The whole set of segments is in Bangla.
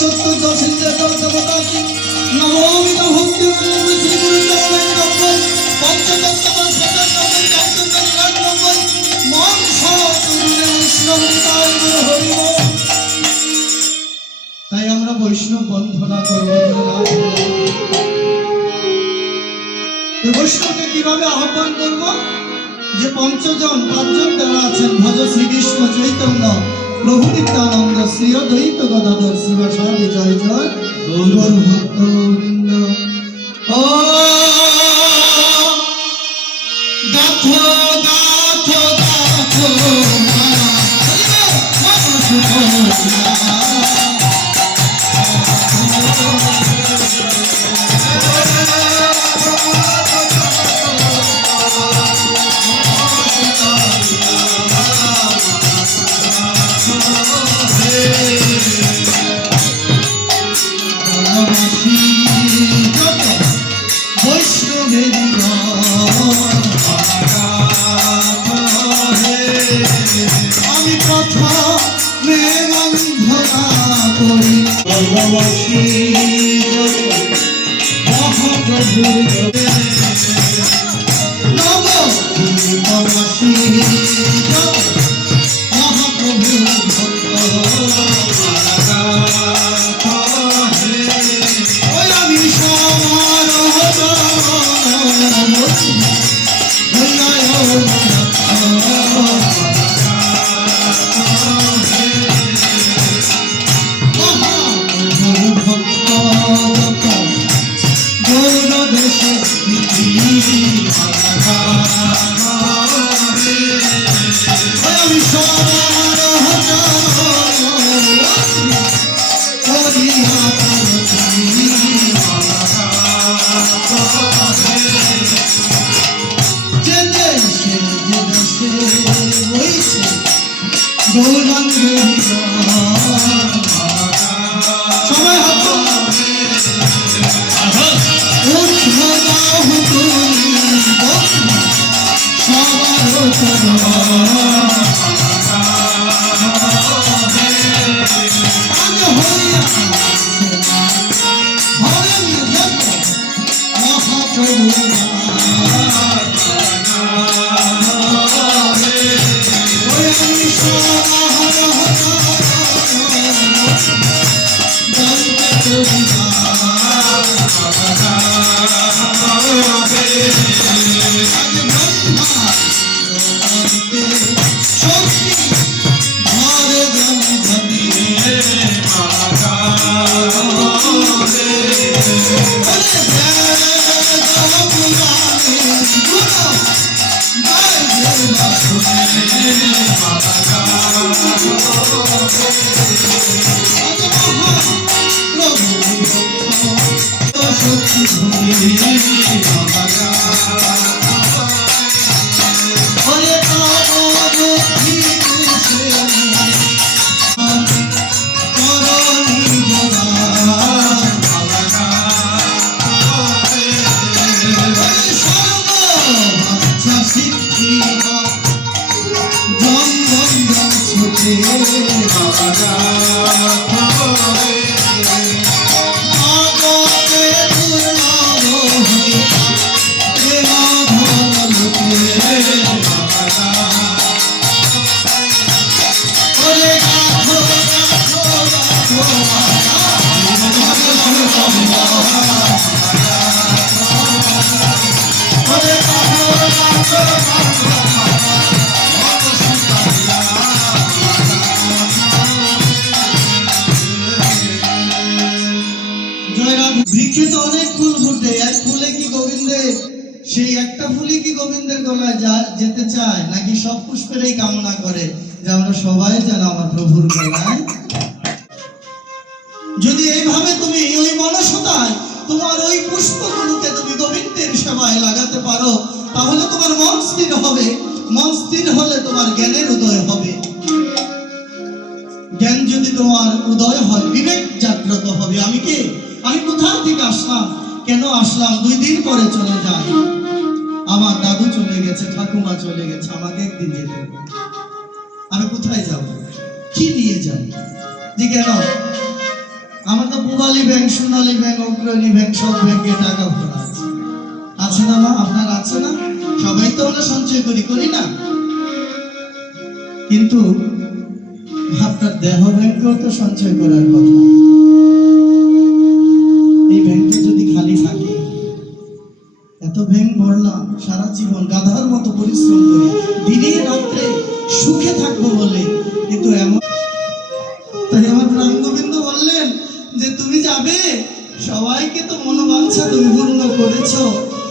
সত্য দশিন্দ্র দেবতাকে নবমিত ভক্তি শ্রী গুরু চরণের নম্বর পঞ্চতত্ত্ব সদর নম্বর কার্যকারী লাখ নম্বর মন সরুণে বৈষ্ণবতায় গুরু হরি বল। তাই আমরা বৈষ্ণব বন্ধনা করব। বৈষ্ণবকে কিভাবে আহ্বান করব? যে পঞ্চজন পাঁচজন যারা আছেন, ভজ শ্রীকৃষ্ণ চৈতন্য প্রভু নিত্যানন্দ শ্রী অদ্বৈত গদাধর শিবাসাদি জয় জয় গৌর ভক্তবৃন্দ। ও গাথো গাথো গাথো আমি কথা বন্ধনা করি ভগবতী মহাপ্রভুর নবী মহাপ্রভু ভক্ত আমি বৃক্ষে তো অনেক ফুল ফুটে, এক ফুলে কি গোবিন্দের সেই একটা ফুলই কি গোবিন্দের গলায় যেতে চায়, নাকি সব পুষ্পেরই কামনা করে যে আমরা সবাই যেন আমার প্রভুর গলায়? যদি এইভাবে তুমি ওই মনসতায় তোমার ওই পুষ্পগুলোকে তুমি গোবিন্দের সেবায় লাগাতে পারো, তাহলে তোমার মন স্থির হবে। মন স্থির হলে তোমার জ্ঞানের উদয় হবে। জ্ঞান যদি তোমার উদয় হয়, বিবেক জাগ্রত হবে। আমি কে? আমি কোথা থেকে আসলাম, কেন আসলাম? 2 দিন পরে চলে যায়। আমার দাদু চলে গেছে, ঠাকুমা চলে গেছে, আমাকে একদিন যেতে হবে। আমি কোথায় যাব, কি নিয়ে যাব? যে কেন আমার তো পূবালী ব্যাংক, সোনালী ব্যাংক, অগ্রণী ব্যাংক, সব ব্যাংকে টাকা ভরা আছে। আছে না মা? আপনার আছে না? সবাই তো আমরা সঞ্চয় করি না? কিন্তু আপনার দেহ ব্যাংকেও তো সঞ্চয় করার কথা। এই ব্যাংকটা যদি খালি থাকে, এত ব্যাংক ভরলাম, সারা জীবন গাধার মতো পরিশ্রম করে দিনে রাত্রে সুখে থাকবো বলে, কিন্তু এমন। তাই আমার প্রাণ গোবিন্দ বললেন যে তুমি যাবে, সবাইকে তো মনোবাঞ্ছা তুমি পূর্ণ করেছো,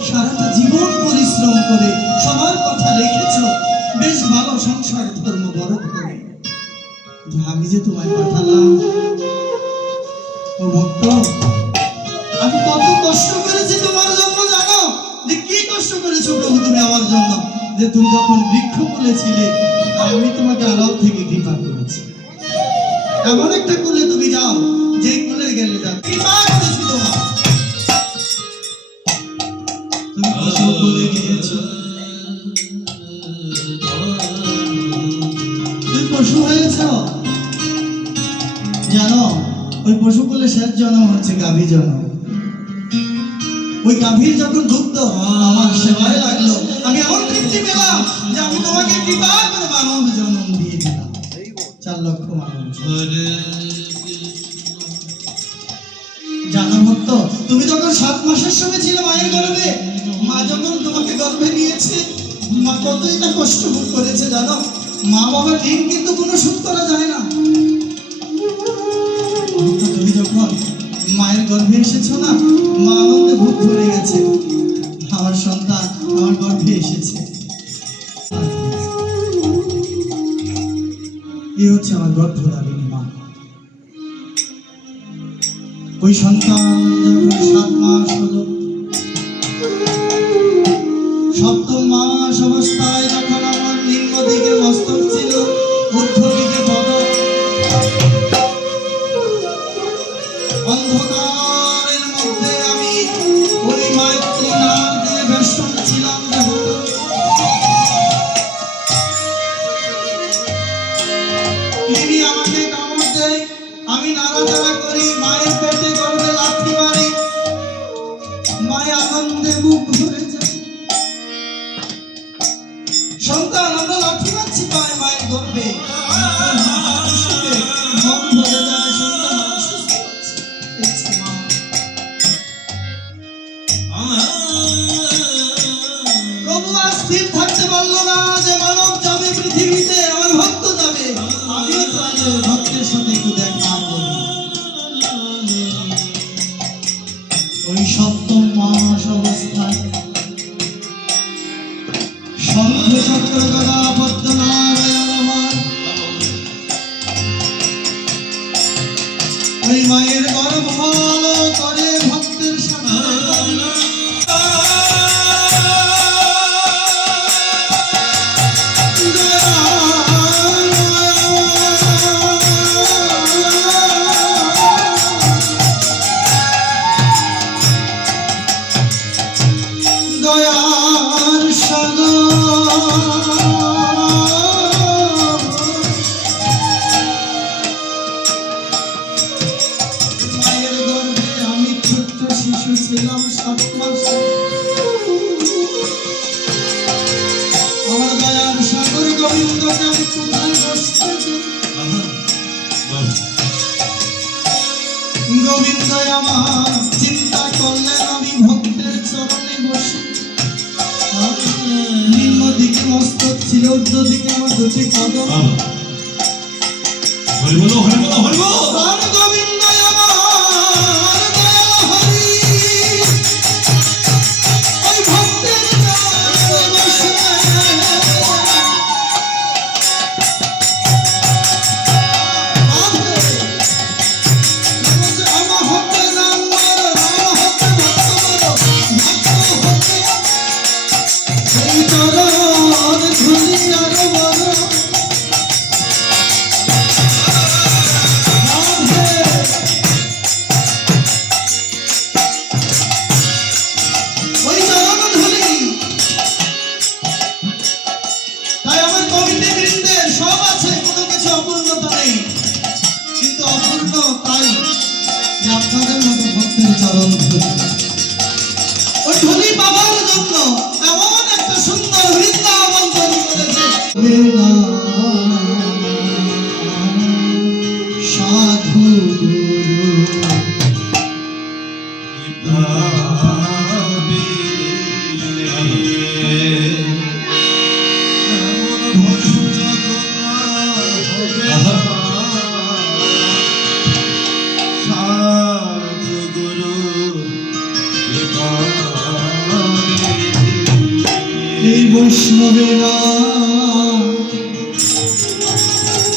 সারাটা জীবন পরিশ্রম করে সবার কথা রেখেছো, বেশ ভালো সংসার ধর্ম বড় করে, আমি যে তোমায় পাঠালাম, ও ভক্ত, আমি কত কষ্ট করেছি তোমার জন্য, জানো? যে কি কষ্ট করেছো প্রভু তুমি আমার জন্য, যে তুমি যখন বৃক্ষ বলেছিলে আমি তোমাকে আড়াল থেকে কৃপা করেছি। এমন একটা কুলে তুমি যাও, যে কুলে গেলে যাও কৃপা করেছি তোমার। তুমি পশু কুলে গিয়েছো, তুমি পশু হয়েছ, জানো? ওই পশু কুলে শেষ জন্ম হচ্ছে গাভী জন্ম। ওই গাভীর যখন দুগ্ধ আমার সেবায় লাগলো, আমি এমন তৃপ্তি পেলাম যে আমি তোমাকে কৃপা করে মানব জন্ম দিয়ে দিলাম। 4 লক্ষ মানব। জানো ভক্ত, তুমি যখন 7 মাসের সময় ছিল মায়ের গর্ভে, মা যখন তোমাকে গর্ভে নিয়েছে, মা কতই না কষ্ট ভোগ করেছে জানো? মা বাবার ঋণ কিন্তু কোনো শোধ করা যায় না। তুমি যখন মায়ের গর্ভে এসেছো না, মা আনন্দে বুক ভরে গেছে, আমার সন্তান আমার গর্ভে এসেছে। এই হচ্ছে আমার গর্ভধারিণী মা। ওই সন্তান যখন 7 মাস হলো, 7ম মাস অবস্থায় যখন আমার নিম্ন দিকে মস্তক ছিল, ঊর্ধ্ব দিকে পদ, অন্ধকারের মধ্যে আমি ওই মাতৃ নার দিয়ে বেষ্টন ছিলাম। তিনি আমাকে কামড় দেয়, আমি নাড়াচাড়া করি, মায়ের পেটে গর্ভে লাথি মারি, মায়ের আনন্দে বুক ভরে যায়। সন্তান আমরা লাথি মারছি পায় মায়ের গর্ভে, মন ভরে যায়, সন্তান অসুস্থ হচ্ছে। প্রভু আর স্থির থাকতে পারলো না যে মানব যাবে পৃথিবীতে, আমার ভক্ত যাবে, আমিও তাদের ভক্তের সাথে একটু দেখা করি। ওই 7ম মাস অবস্থায় শঙ্খ চক্র গদা পদ্ম নারায়ণ আমার ওই মায়ের গর্ভ করে ভক্তের সাথে দয়ার সাগর মায়ের গর্ভে আমি ছোট্ট শিশু ছিলাম 7 মাসে। আমার দয়ার সাগর গোবিন্দকে আমি কোথায় বসতেছি, গোবিন্দ আমার চিন্তা করলেন আমি ভক্তের চরণে বসে। নিম্ন দিকে মস্তক ছিল, ঊর্ধ্ব দিকে আমার 2টি কদম। হরি বলো, হরি বলো, হরি বলো। প্রাণ গোবিন্দ আমার দয়াল হরি ওই ভক্তের চরণে বসে। রাধে আপনাদের মতো ভক্তের চরণ ধরি। ওই ধনী বাবার জন্য এমন একটা সুন্দর বৃন্দাবন তৈরি করেছে। সাধু এই বৈষ্ণবেরা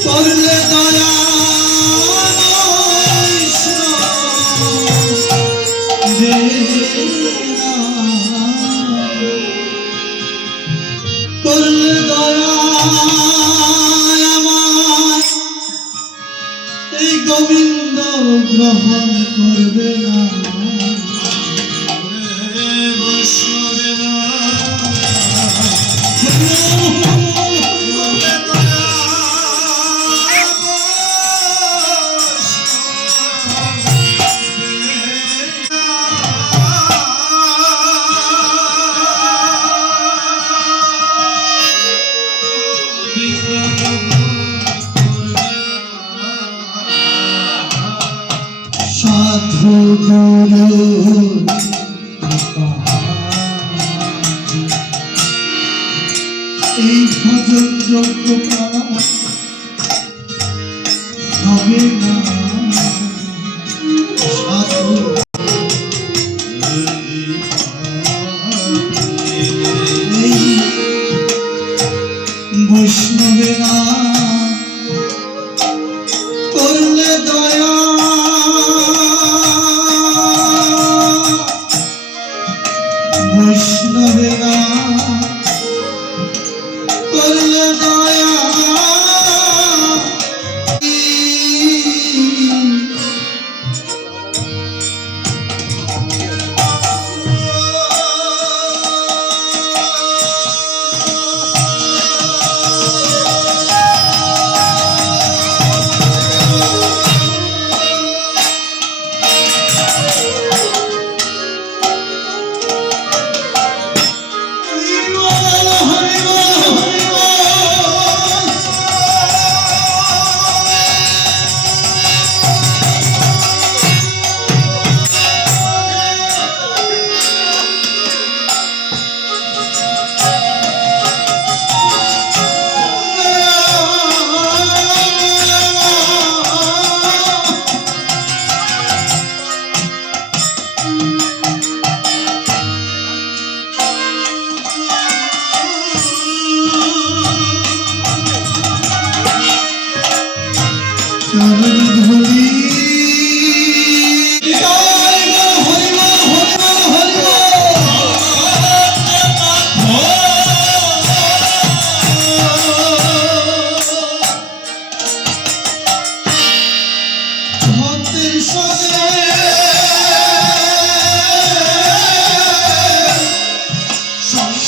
করলে দয়া করলে দয়া আমার এই গোবিন্দ গ্রহণ করবে না। সাধু গুরু এই ভজন যোগ্য হবে না। সাধু এই বৈষ্ণবেরা করলে দয়া বৈষ্ণবেরা করলে দয়া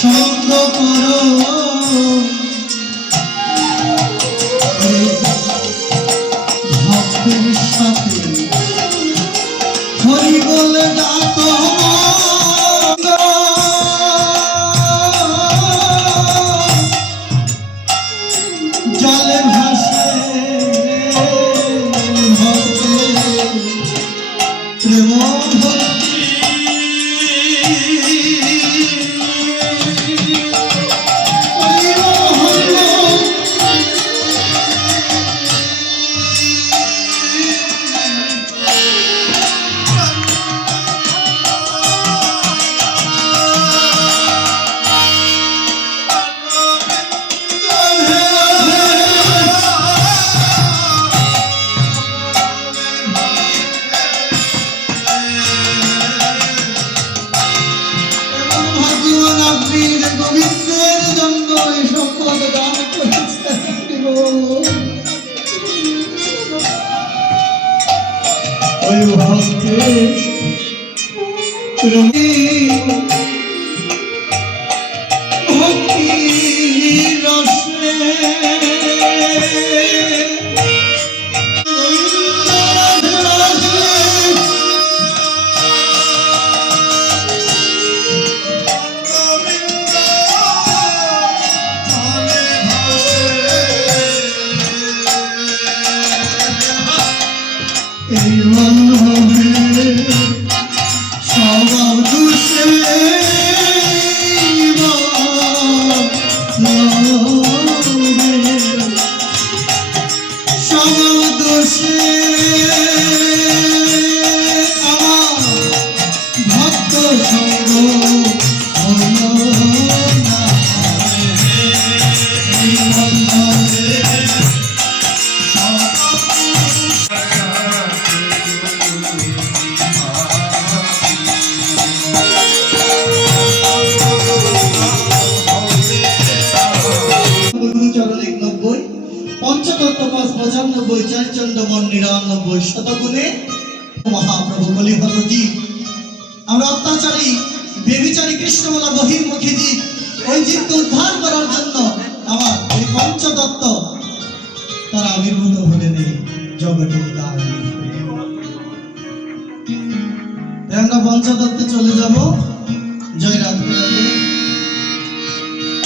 সঙ্গ করো ভক্তের সাথে হরি বলে ডাকো জলে ভাসে ভক্তে প্রেম গোবিন্দের জন্য এই সম্পদ দান করেছেন। ওই ভক্তের ভক্তি রসে এই বন্ধবে সবার দুষে সবার দোষে আমার ভক্ত সঙ্গ হলো না এই বন্ধবে চরণিক 90 পঞ্চতত্ত্ব 95 চারচন্ড মন 99 শতগুণে মহাপ্রভু বলিহত জীব আমরা অত্যাচারী বেবিচারী কৃষ্ণমালা বহির্মুখী জীব ওই জীবকে উদ্ধার করার জন্য আমার এই পঞ্চতত্ত্ব তারা আবির্ভূত হলেন এই জগতের দায় আমরা পঞ্চতত্ত্বে চলে যাব জয় রাধে রাধে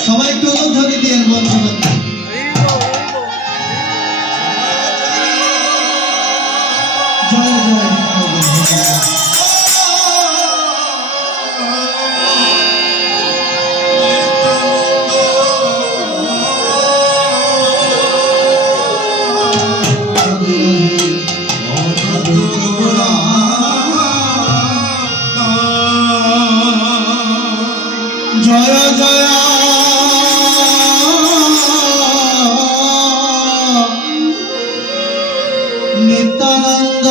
সবাই একটু ধ্বনি দিয়ে পঞ্চতত্ত্ব জয় জয় জয় জয় নিত্যানন্দ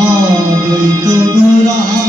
অদ্বৈত গৌরাঙ্গ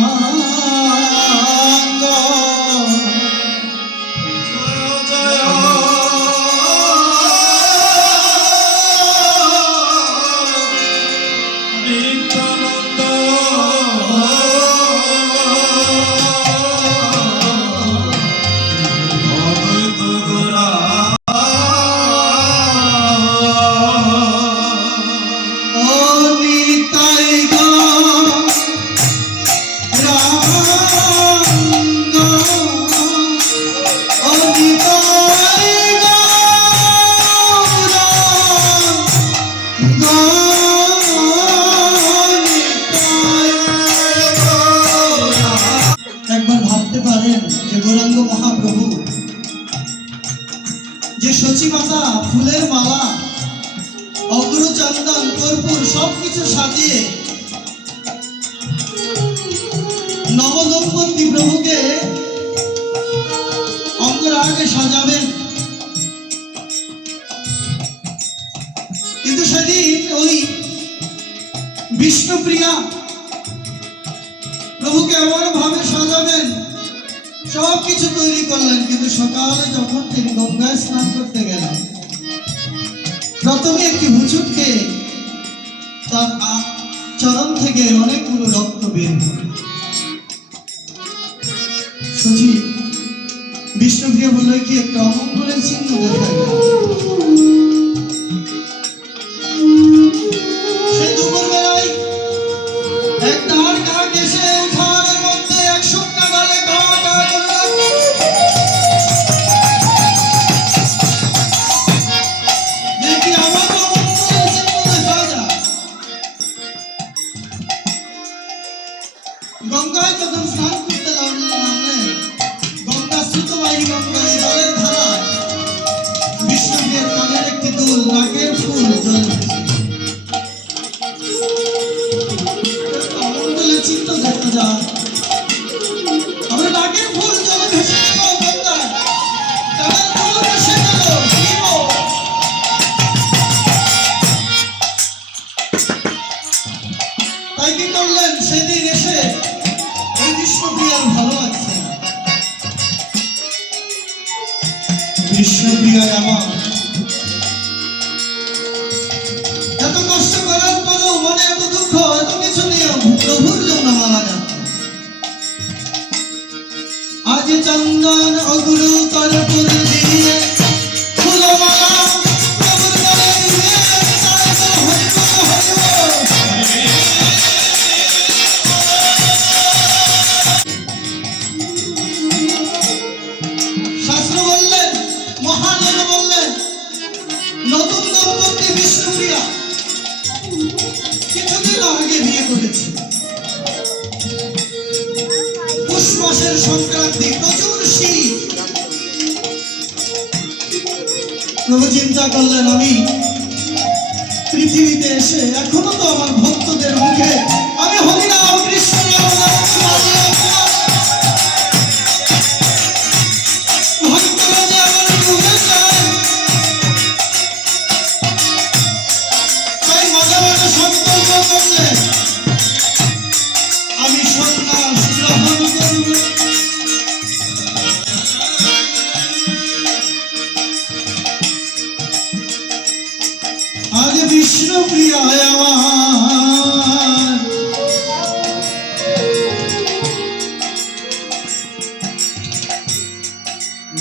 একবার ভাবতে পারেন যে গৌরাঙ্গ মহাপ্রভু যে সচিমাতা ফুলের মালা অগ্র চন্দন কর্পূর সবকিছু সাজিয়ে নবদম্পতি প্রভুকে অঙ্গরাগে সাজাবেন, কিন্তু সেদিন ওই বিষ্ণুপ্রিয়া প্রভুকে এমন ভাবে সাজাবেন, সবকিছু তৈরি করলেন, কিন্তু সকালে যখন তিনি গঙ্গায় স্নান করতে গেলেন প্রথমে একটি হুচুটকে তার চরণ থেকে অনেকগুলো রক্ত বের হল। সচিব বিষ্ণুপ্রিয়া বলল কি একটা অমঙ্গলের চিহ্ন দেখা গেল। সেই দুপুর বেলায় এক তার কাক এসে উঠানের মধ্যে এক শুকনা ডালে কা কা করে দেখি আমার অমঙ্গলের চিহ্ন দেখা যায়। গঙ্গায় যখন স্নান করতে নামলেন, গঙ্গা স্রোতবাহী গঙ্গা এই জলের ধারায় বিষ্ণুপ্রিয়ার কানের একটি দুল, নাকের ফুল জল অমঙ্গলের চিহ্ন দেখা যায়। আমরা নাকের ফুল জলে ভেসে গেল গঙ্গায়, কানের ফুল ভেসে গেল। তাই কি করলেন, সেদিন এসে ওই বিষ্ণুপ্রিয়ার ভালো লাগছে না। বিষ্ণুপ্রিয়া আমার এত কষ্ট করার পরেও মনে এত দুঃখ, এত কিছু নিয়ে প্রভুর জন্য মারা যাচ্ছে। আজ চন্দন অগুরু কর্পূর দিয়ে ফুলমালা প্রভুর গলে দিয়ে শাস্ত্র বললেন, মহাজন বললেন প্রিয়া কিছুদিন আগে বিয়ে করেছে। পুষ মাসের সংক্রান্তি, প্রচুর শীত। প্রভু চিন্তা করলেন আমি পৃথিবীতে এসে এখনো তো আমার ভক্তদের মুখে আমি হরিনাম কৃষ্ণ ভক্তরা যে আমার ভুলে যায়, তাই মজা মজা সংকল্প করলে আমি সন্ন্যাস গ্রহণ করব। আজ বিষ্ণু প্রিয়া আমার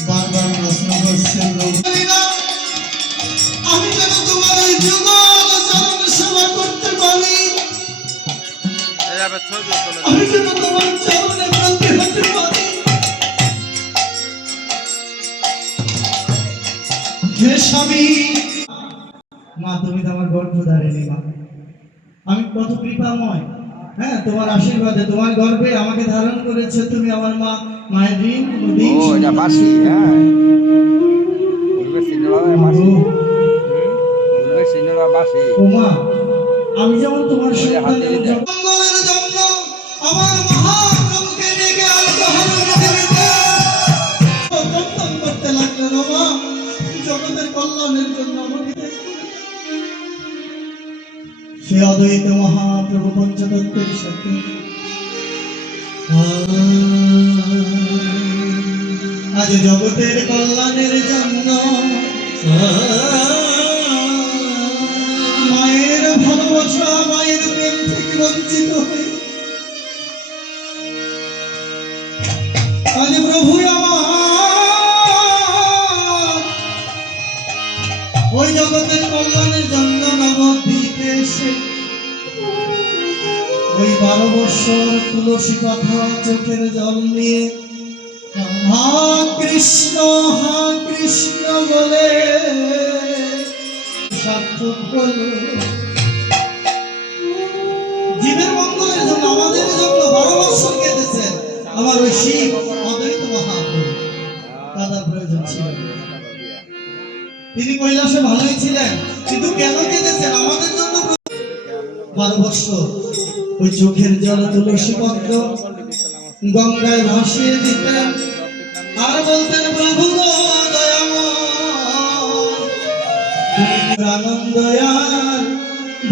বারবার প্রশ্ন করছে, আমি যেন তোমার ওই যুগল চরণ সেবা করতে পারি, আমি যেন তোমার চরণে ব্রতী হতে পারি। হে স্বামী, মা তুমি তো আমার গর্ভধারিণী মা, আমি কত কৃপাময়। হ্যাঁ, তোমার আশীর্বাদে তোমার গর্ভে আমাকে ধারণ করেছে তুমি, আমার মা। মায়ের ঋণ কোনদিন ও এটা বাসি। হ্যাঁ, বলবে সিনেমা বাসি, বলবে সিনেমা বাসি। ও মা, আমি যেমন তোমার সন্তানের মঙ্গলের জন্য আমার মহাপ্রভুকে ডেকে আলকোহল পৃথিবীতে প্রবর্তন করতে লাগলেন। ও মা, জগতের কল্যাণের জন্য আমাকে সে অদ্বৈত মহাপ্রভু পঞ্চতত্ত্বের সাথে আজ জগতের কল্যাণের জন্য মায়ের ভালোবাসা, মায়ের প্রেম থেকে বঞ্চিত হয়ে আজ প্রভু আমার ওই জগতের কল্যাণের জন্য নবদ্বীপে এসে ওই 12 বছর তুলসী পাতা চোখের জল নিয়ে হা কৃষ্ণ বলে সার্থক হলো। জীবের মঙ্গলের জন্য, আমাদের জন্য 12 বছর কেঁদেছেন আমার ওই শিব অদ্বৈত মহাপ্রভু। দাদার প্রয়োজন ছিল, তিনি কৈলাসে ভালোই ছিলেন, কিন্তু কেন কেঁদেছেন আমাদের জন্য? 12 বছর ওই চোখের জল তুলসী পত্র গঙ্গায় ভাসিয়ে দিতেন আর বলতেন, প্রভু গো দয়াময় আনন্দ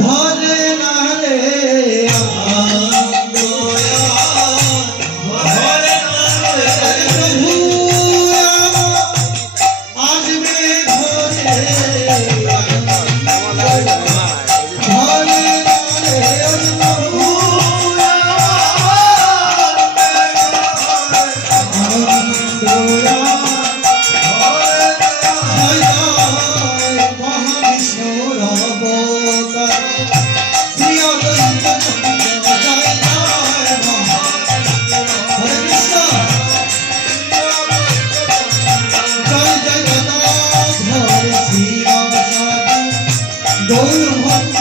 ধরে না রে, গৌর ভক্ত